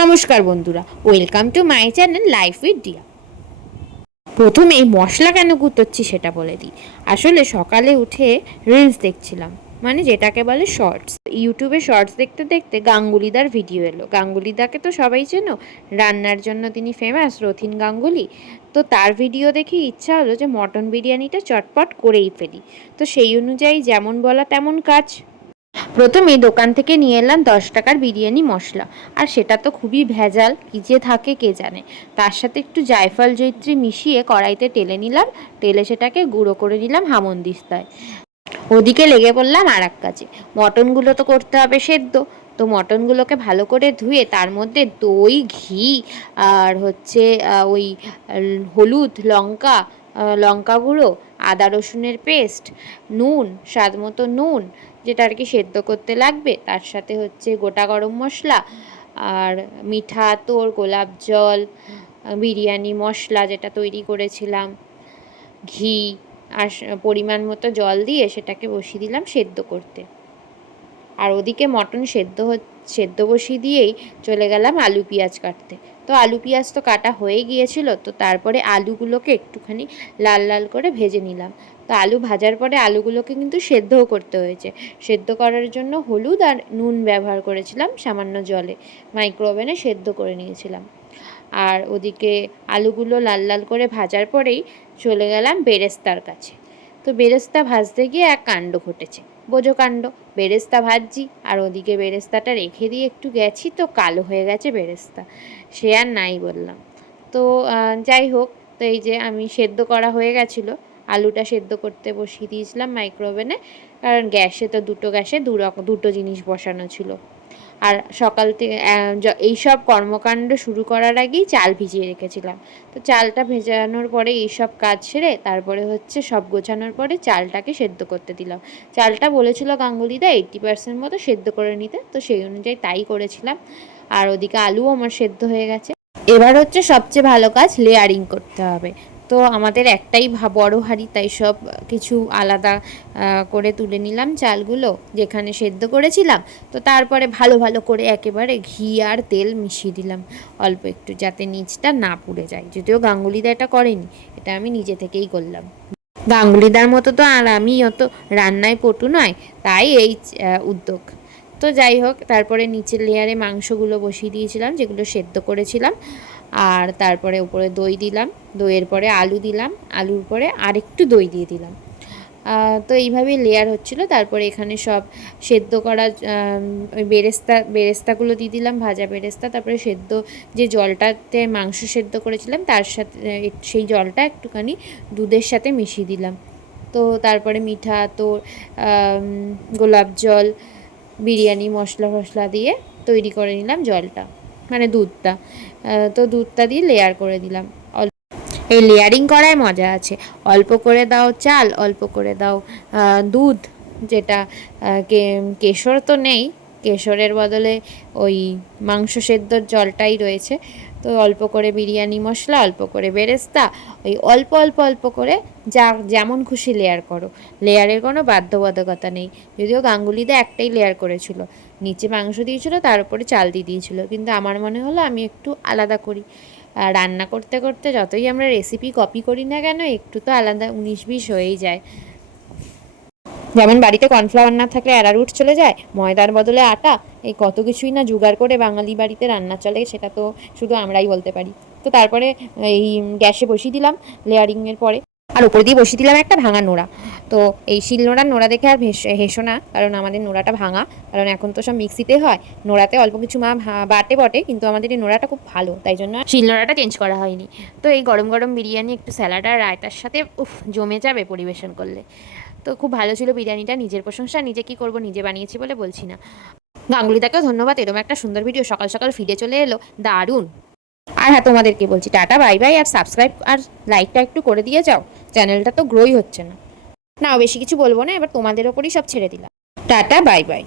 নমস্কার বন্ধুরা welcome to my channel life with Dia প্রথমে এই মশলা কেন কুতোচ্ছি সেটা বলে দিই। আসলে সকালে উঠে রিলস দেখছিলাম মানে যেটাকে বলে শর্টস ইউটিউবে শর্টস দেখতে দেখতে গাঙ্গুলিদার ভিডিও এলো। গাঙ্গুলিদাকে তো সবাই চেনো, রান্নার জন্য তিনি ফেমাস রথিন গাঙ্গুলি। তো তার ভিডিও দেখে ইচ্ছা হলো যে মটন বিরিয়ানিটা চটপট করেই ফেলি। তো সেই অনুযায়ী যেমন বলা তেমন কাজ। প্রথমে দোকান থেকে নিয়ে এলাম দশ টাকার বিরিয়ানি মশলা। আর সেটা তো খুবই ভেজাল, কী যে থাকে কে জানে। তার সাথে একটু জায়ফল জৈত্রী মিশিয়ে কড়াইতে টেলে নিলাম, টেলে সেটাকে গুঁড়ো করে নিলাম হামনদিস্তায়। ওদিকে লেগে পড়লাম আর এক কাজে। মটনগুলো তো করতে হবে সেদ্ধ। তো মটনগুলোকে ভালো করে ধুয়ে তার মধ্যে দই, ঘি, আর হচ্ছে ওই, হলুদ, লঙ্কা লঙ্কা গুঁড়ো আদা রসুনের পেস্ট, নুন, স্বাদ মতো নুন, যেটা আর কি সেদ্ধ করতে লাগবে, তার সাথে হচ্ছে গোটা গরম মশলা আর মিঠা তোর গোলাপ জল, বিরিয়ানি মশলা যেটা তৈরি করেছিলাম, ঘি আর পরিমাণ মতো জল দিয়ে সেটাকে বসিয়ে দিলাম সেদ্ধ করতে। আর ওদিকে মটন সেদ্ধ সেদ্ধ বসিয়ে দিয়েই চলে গেলাম আলু পেঁয়াজ কাটতে। তো আলু পেঁয়াজ তো কাটা হয়ে গিয়েছিল, তো তারপরে আলুগুলোকে একটুখানি লাল লাল করে ভেজে নিলাম। তো আলু ভাজার পরে আলুগুলোকে কিন্তু সেদ্ধও করতে হয়েছে। সেদ্ধ করার জন্য হলুদ আর নুন ব্যবহার করেছিলাম সামান্য জলে। মাইক্রো ওভেনে সেদ্ধ করে নিয়েছিলাম। আর ওদিকে আলুগুলো লাল লাল করে ভাজার পরেই চলে গেলাম বেরেস্তার কাছে। তো বেরেস্তা ভাজতে গিয়ে এক কাণ্ড ঘটেছে। বোঝো কাণ্ড বেরেস্তা ভাজছি আর ওদিকে বেরেস্তাটা রেখে দিয়ে একটু গেছি তো কালো হয়ে গেছে বেরেস্তা। সে আর নাই বললাম। তো যাই হোক, তো এই যে আমি সেদ্ধ করা হয়ে গেছিল, আলুটা সেদ্ধ করতে বসিয়ে দিয়েছিলাম মাইক্রোওভেনে কারণ গ্যাসে তো দুটো গ্যাসে দু রকম দুটো জিনিস বসানো ছিল। আর সকাল থেকে এইসব কর্মকাণ্ড শুরু করার আগেই চাল ভিজিয়ে রেখেছিলাম। তো চালটা ভেজানোর পরে এইসব কাজ সেরে তারপরে হচ্ছে সব গোছানোর পরে চালটাকে সেদ্ধ করতে দিলাম। চালটা বলেছিল গাঙ্গুলিদা এইট্টি পার্সেন্ট মতো সেদ্ধ করে নিতে, তো সেই অনুযায়ী তাই করেছিলাম। আর ওদিকে আলুও আমার সেদ্ধ হয়ে গেছে। এবার হচ্ছে সবচেয়ে ভালো কাজ লেয়ারিং করতে হবে। তো আমাদের একটাই বড় হাঁড়ি, তাই সব কিছু আলাদা করে তুলে নিলাম চালগুলো, যেখানে সেদ্ধ করেছিলাম। তো তারপরে ভালো ভালো করে একেবারে ঘি আর তেল মিশিয়ে দিলাম। অল্প একটু, যাতে নিচটা না পুড়ে যায়। যদিও গাঙ্গুলিদা এটা করেনি, এটা আমি নিজে থেকেই করলাম। গাঙ্গুলিদার মতো তো আর আমি অত রান্নায় পটু নয়, তাই এই উদ্যোগ। তো যাই হোক, তারপরে নিচের লেয়ারে মাংসগুলো বসিয়ে দিয়েছিলাম, যেগুলো সেদ্ধ করেছিলাম। আর তারপরে উপরে দই দিলাম, দইয়ের পরে আলু দিলাম, আলুর পরে আরেকটু দই দিয়ে দিলাম। তো এইভাবেই লেয়ার হচ্ছিল, তারপরে এখানে সব সেদ্ধ করা ওই বেরেস্তা, বেরেস্তাগুলো দিয়ে দিলাম, ভাজা বেরেস্তা, তারপরে সেদ্ধ যে জলটাতে মাংস সেদ্ধ করেছিলাম, তার সাথে সেই জলটা একটুখানি দুধের সাথে মিশিয়ে দিলাম। তো তারপরে মিঠা তো গোলাপ জল, বিরিয়ানি মশলা ফসলা দিয়ে তৈরি করে নিলাম জলটা। মানে দুধটা তো দুধটা দিয়ে লেয়ার করে দিলাম। এই লেয়ারিং করায় মজা আছে। অল্প করে দাও চাল, অল্প করে দাও দুধ, যেটা কেশর তো নেই কেশরের বদলে ওই মাংস সেদ্ধর জলটাই রয়েছে। তো অল্প করে বিরিয়ানি মশলা, অল্প করে বেরেস্তা, ওই অল্প অল্প অল্প করে যা, যেমন খুশি লেয়ার করো। লেয়ারের কোনো বাধ্যবাধকতা নেই। যদিও গাঙ্গুলিদা একটাই লেয়ার করেছিল। নিচে মাংস দিয়েছিল, তার উপরে চাল দিয়ে দিয়েছিল। কিন্তু আমার মনে হলো আমি একটু আলাদা করি। রান্না করতে করতে যতই আমরা রেসিপি কপি করি না কেন, একটু তো আলাদা উনিশ বিশ হয়েই যায়। যেমন বাড়িতে কর্নফ্লাওয়ার না থাকলে অ্যারারুট চলে যায়, ময়দার বদলে আটা, এই কত কিছুই না জোগাড় করে বাঙালি বাড়িতে রান্না চলে, সেটা তো শুধু আমরাই বলতে পারি। তো তারপরে এই গ্যাসে বসিয়ে দিলাম লেয়ারিংয়ের পরে। আর উপরে দিয়ে বসিয়ে দিলাম একটা ভাঙা নোড়া। তো এই শিল নোড়ার নোড়া দেখে আর হেসো না, কারণ আমাদের নোড়াটা ভাঙা, কারণ এখন তো সব মিক্সিতে হয়। নোড়াতে অল্প কিছু মা বাটে বটে, কিন্তু আমাদের এই নোড়াটা খুব ভালো, তাই জন্য শিল নোড়াটা চেঞ্জ করা হয়নি। তো এই গরম গরম বিরিয়ানি, একটু স্যালাড আর রায়তার সাথে, উফ, জমে যাবে পরিবেশন করলে। তো খুব ভালো ছিল বিরিয়ানিটা, নিজের প্রশংসা, নিজে কি করব, নিজে বানিয়েছি বলে বলছি না। গাঙ্গুলি গাঙ্গুলিদাকেও ধন্যবাদ, এরকম একটা সুন্দর ভিডিও সকাল সকাল ফিরে চলে এলো, দারুণ। আর হ্যাঁ তোমাদেরকে বলছি, টাটা বাই বাই আর সাবস্ক্রাইব আর লাইকটা একটু করে দিয়ে যাও চ্যানেলটা তো গ্রোই হচ্ছে না। না বেশি কিছু বলব না, এবার তোমাদের ওপরই সব ছেড়ে দিলাম। Tata bye by